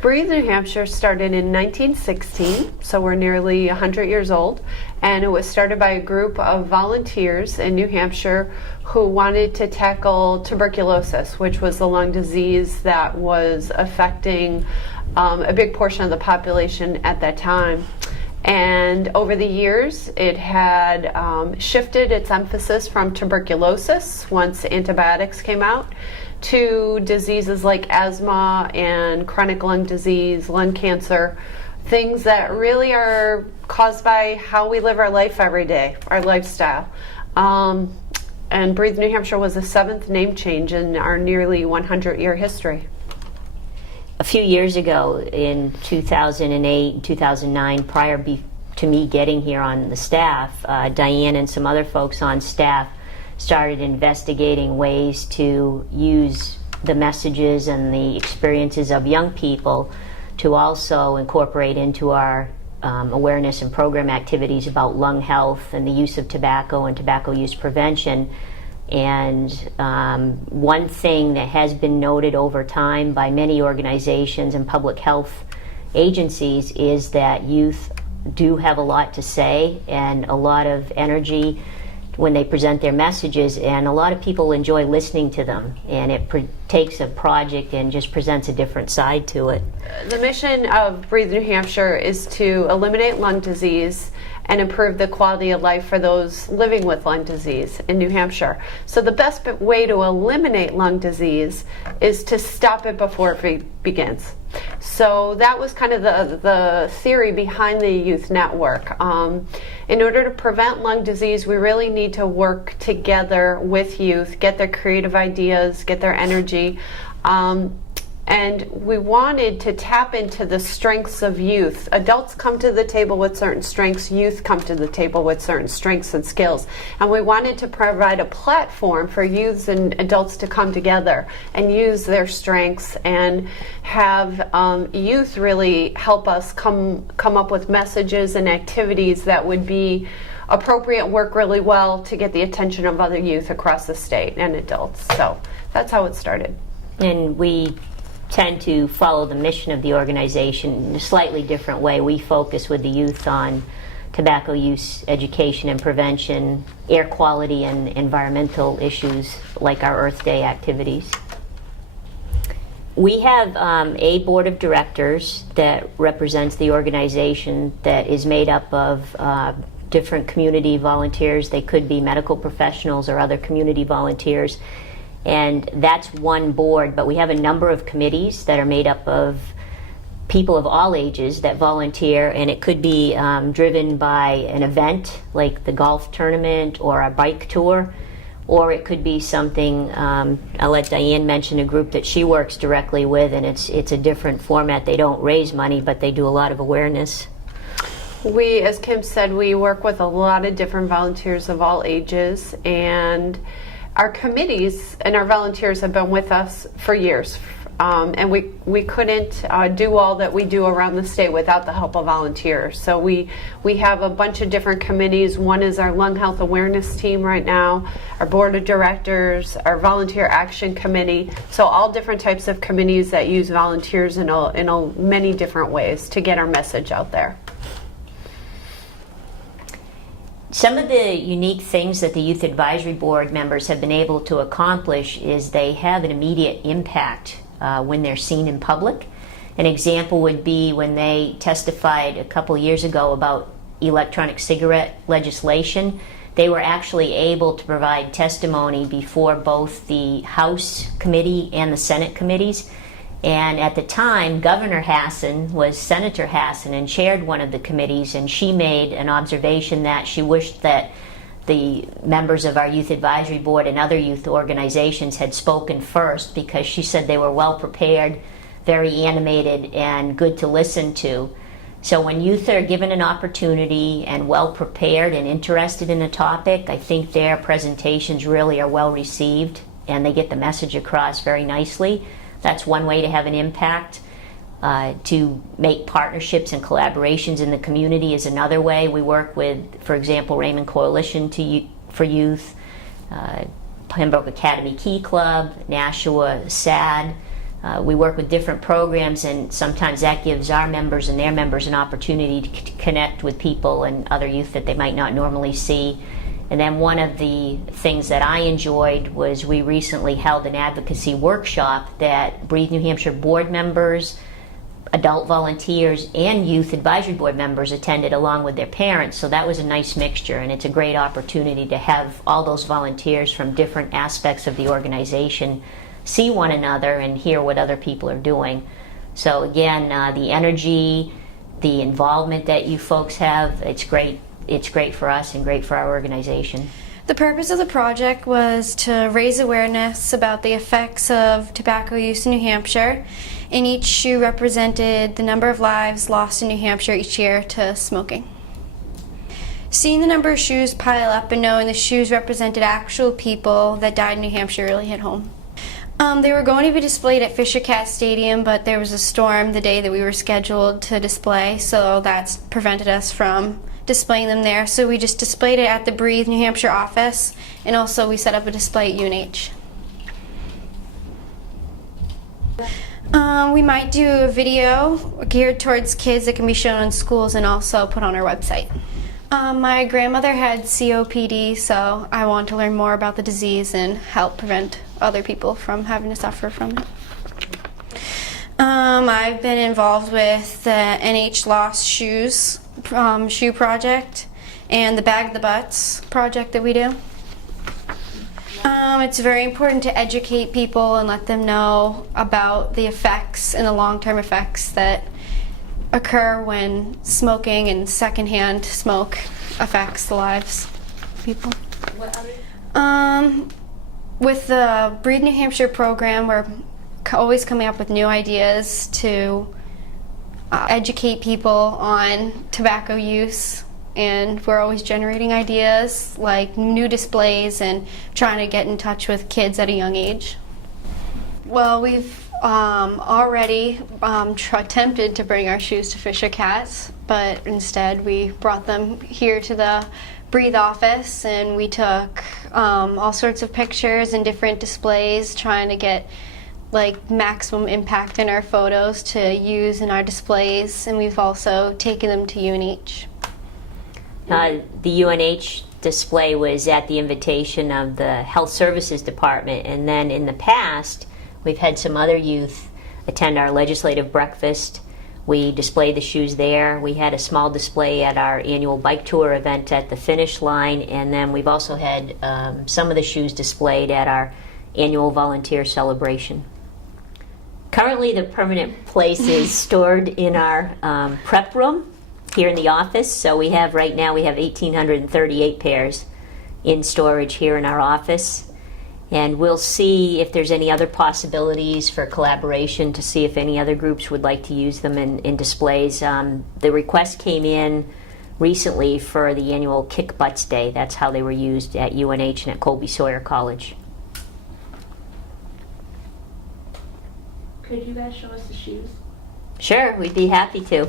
Breathe New Hampshire started in 1916, so we're nearly 100 years old, and it was started by a group of volunteers in New Hampshire who wanted to tackle tuberculosis, which was the lung disease that was affecting a big portion of the population at that time. And over the years, it had shifted its emphasis from tuberculosis, once antibiotics came out, to diseases like asthma and chronic lung disease, lung cancer, things that really are caused by how we live our life every day, our lifestyle. And Breathe New Hampshire was the 7th name change in our nearly 100-year history. A few years ago, in 2008 and 2009, prior to me getting here on the staff, Diane and some other folks on staff started investigating ways to use the messages and the experiences of young people to also incorporate into our awareness and program activities about lung health and the use of tobacco and tobacco use prevention. And one thing that has been noted over time by many organizations and public health agencies is that youth do have a lot to say and a lot of energy when they present their messages, and a lot of people enjoy listening to them, and it takes a project and just presents a different side to it. The mission of Breathe New Hampshire is to eliminate lung disease and improve the quality of life for those living with lung disease in New Hampshire. So the best way to eliminate lung disease is to stop it before it begins. So that was kind of the theory behind the youth network. In order to prevent lung disease, we really need to work together with youth, get their creative ideas, get their energy. And we wanted to tap into the strengths of youth. Adults come to the table with certain strengths, youth come to the table with certain strengths and skills. And we wanted to provide a platform for youths and adults to come together and use their strengths and have youth really help us come up with messages and activities that would be appropriate, work really well to get the attention of other youth across the state and adults. So that's how it started. And we tend to follow the mission of the organization in a slightly different way. We focus with the youth on tobacco use education and prevention, air quality, and environmental issues like our Earth Day activities. We have a board of directors that represents the organization that is made up of different community volunteers. They could be medical professionals or other community volunteers. And that's one board, but we have a number of committees that are made up of people of all ages that volunteer, and it could be driven by an event like the golf tournament or a bike tour, or it could be something, I'll let Diane mention a group that she works directly with, and it's a different format. They don't raise money, but they do a lot of awareness. We, as Kim said, we work with a lot of different volunteers of all ages, and our committees and our volunteers have been with us for years, and we couldn't do all that we do around the state without the help of volunteers. So we have a bunch of different committees. One is our lung health awareness team right now, our board of directors, our volunteer action committee. So all different types of committees that use volunteers in many different ways to get our message out there. Some of the unique things that the Youth Advisory Board members have been able to accomplish is they have an immediate impact when they're seen in public. An example would be when they testified a couple years ago about electronic cigarette legislation. They were actually able to provide testimony before both the House committee and the Senate committees. And at the time, Governor Hassan was Senator Hassan and chaired one of the committees, and she made an observation that she wished that the members of our Youth Advisory Board and other youth organizations had spoken first, because she said they were well prepared, very animated, and good to listen to. So when youth are given an opportunity and well prepared and interested in a topic, I think their presentations really are well received and they get the message across very nicely. That's one way to have an impact. To make partnerships and collaborations in the community is another way. We work with, for example, Raymond Coalition for Youth, Pembroke Academy Key Club, Nashua SAD, We work with different programs, and sometimes that gives our members and their members an opportunity to connect with people and other youth that they might not normally see. And then one of the things that I enjoyed was we recently held an advocacy workshop that Breathe New Hampshire board members, adult volunteers, and youth advisory board members attended along with their parents. So that was a nice mixture, and it's a great opportunity to have all those volunteers from different aspects of the organization see one another and hear what other people are doing. So again, the energy, the involvement that you folks have, it's great. It's great for us and great for our organization. The purpose of the project was to raise awareness about the effects of tobacco use in New Hampshire, and each shoe represented the number of lives lost in New Hampshire each year to smoking. Seeing the number of shoes pile up and knowing the shoes represented actual people that died in New Hampshire really hit home. They were going to be displayed at Fisher Cat Stadium, but there was a storm the day that we were scheduled to display, so that's prevented us from displaying them there. So we just displayed it at the Breathe New Hampshire office, and also we set up a display at UNH. We might do a video geared towards kids that can be shown in schools and also put on our website. My grandmother had COPD, so I want to learn more about the disease and help prevent other people from having to suffer from it. I've been involved with the NH Lost Shoes shoe project and the Bag the Butts project that we do. It's very important to educate people and let them know about the effects and the long-term effects that occur when smoking and secondhand smoke affects the lives of people. With the Breathe New Hampshire program, we're always coming up with new ideas to educate people on tobacco use, and we're always generating ideas like new displays and trying to get in touch with kids at a young age. Well, we've already attempted to bring our shoes to Fisher Cats, but instead we brought them here to the Breathe office, and we took all sorts of pictures and different displays trying to get like maximum impact in our photos to use in our displays, and we've also taken them to UNH. The UNH display was at the invitation of the Health Services Department, and then in the past we've had some other youth attend our legislative breakfast. We displayed the shoes there. We had a small display at our annual bike tour event at the finish line, and then we've also had some of the shoes displayed at our annual volunteer celebration. Currently, the permanent place is stored in our prep room here in the office. So we have right now 1,838 pairs in storage here in our office, and we'll see if there's any other possibilities for collaboration to see if any other groups would like to use them in displays. The request came in recently for the annual Kick Butts Day. That's how they were used at UNH and at Colby Sawyer College. Could you guys show us the shoes? Sure, we'd be happy to.